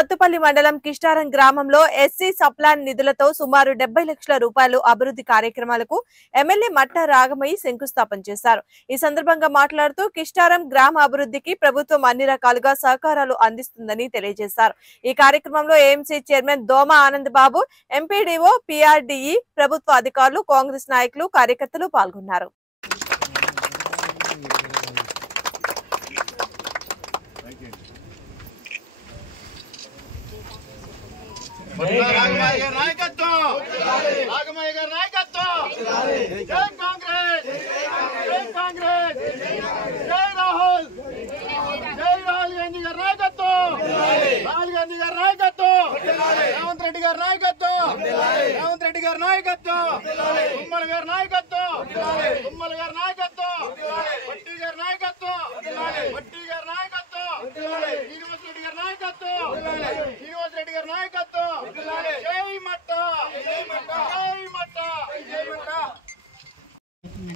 సత్తుపల్లి మండలం కిష్టారం గ్రామంలో SC sub plan నిధులతో సుమారు 70 లక్షల రూపాయలు అభివృద్ధి కార్యక్రమాలకు ఎమ్మెల్యే మట్టా రాగమయ్యి శంకుస్థాపన చేశారు. ఈ సందర్భంగా మాట్లాడుతూ కిష్టారం గ్రామ అభివృద్ధికి ప్రభుత్వం అన్ని రకాలుగా సహకారాలు అందిస్తుందని తెలియజేశారు. ఈ కార్యక్రమంలో ఏఎంసీ చైర్మన్ దోమ ఆనంద్ బాబు, ఎంపీడీఓ, పీఆర్డీఈ, ప్రభుత్వ అధికారులు, కాంగ్రెస్ నాయకులు, కార్యకర్తలు పాల్గొన్నారు.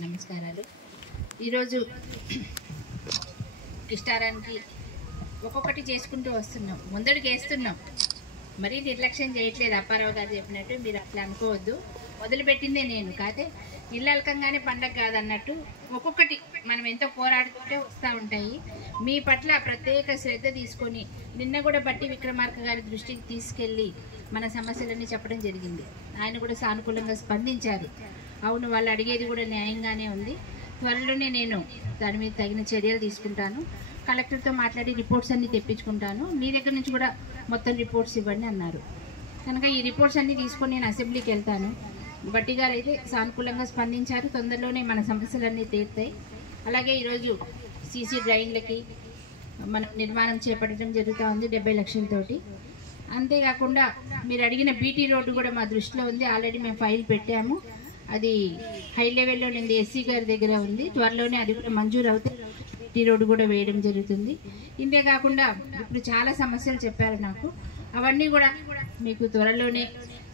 నమస్కారాలు. ఈరోజు కిష్టారానికి ఒక్కొక్కటి చేసుకుంటూ వస్తున్నాం, ముందడుగు వేస్తున్నాం. మరీ నిర్లక్ష్యం చేయట్లేదు. అప్పారావు గారు చెప్పినట్టు మీరు అట్లా అనుకోవద్దు. మొదలుపెట్టిందే నేను కాదే, ఇల్లు అలకంగానే పండగ కాదన్నట్టు ఒక్కొక్కటి మనం ఎంతో పోరాడుతుంటే వస్తూ ఉంటాయి. మీ పట్ల ప్రత్యేక శ్రద్ధ తీసుకొని నిన్న కూడా బట్టి విక్రమార్క గారి దృష్టికి తీసుకెళ్ళి మన సమస్యలన్నీ చెప్పడం జరిగింది. ఆయన కూడా సానుకూలంగా స్పందించారు. అవును, వాళ్ళు అడిగేది కూడా న్యాయంగానే ఉంది. త్వరలోనే నేను దాని మీద తగిన చర్యలు తీసుకుంటాను. కలెక్టర్తో మాట్లాడి రిపోర్ట్స్ అన్నీ తెప్పించుకుంటాను. మీ దగ్గర నుంచి కూడా మొత్తం రిపోర్ట్స్ ఇవ్వండి అన్నారు. కనుక ఈ రిపోర్ట్స్ అన్నీ తీసుకొని నేను అసెంబ్లీకి వెళ్తాను. బట్టి గారు అయితే సానుకూలంగా స్పందించారు. తొందరలోనే మన సమస్యలన్నీ తీరుతాయి. అలాగే ఈరోజు సీసీ డ్రైన్లకి మనం నిర్మాణం చేపట్టడం జరుగుతూ ఉంది 70 లక్షలతోటి. అంతేకాకుండా మీరు అడిగిన బీటీ రోడ్డు కూడా మా దృష్టిలో ఉంది. ఆల్రెడీ మేము ఫైల్ పెట్టాము. అది హై లెవెల్లో ఉంది, ఎస్సీ గారి దగ్గర ఉంది. త్వరలోనే అది కూడా మంజూరు అవుతే బీటీ రోడ్డు కూడా వేయడం జరుగుతుంది. ఇంతేకాకుండా ఇప్పుడు చాలా సమస్యలు చెప్పారు నాకు. అవన్నీ కూడా మీకు త్వరలోనే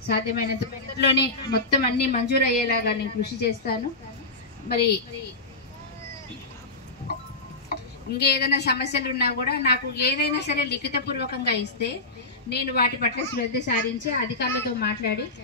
సాధ్యమైనంత త్వరలోనే మొత్తం అన్నీ మంజూరు అయ్యేలాగా నేను కృషి చేస్తాను. మరి ఇంకేదైనా సమస్యలు ఉన్నా కూడా నాకు ఏదైనా సరే లిఖితపూర్వకంగా ఇస్తే నేను వాటి పట్ల శ్రద్ధ సారించి అధికారులతో మాట్లాడి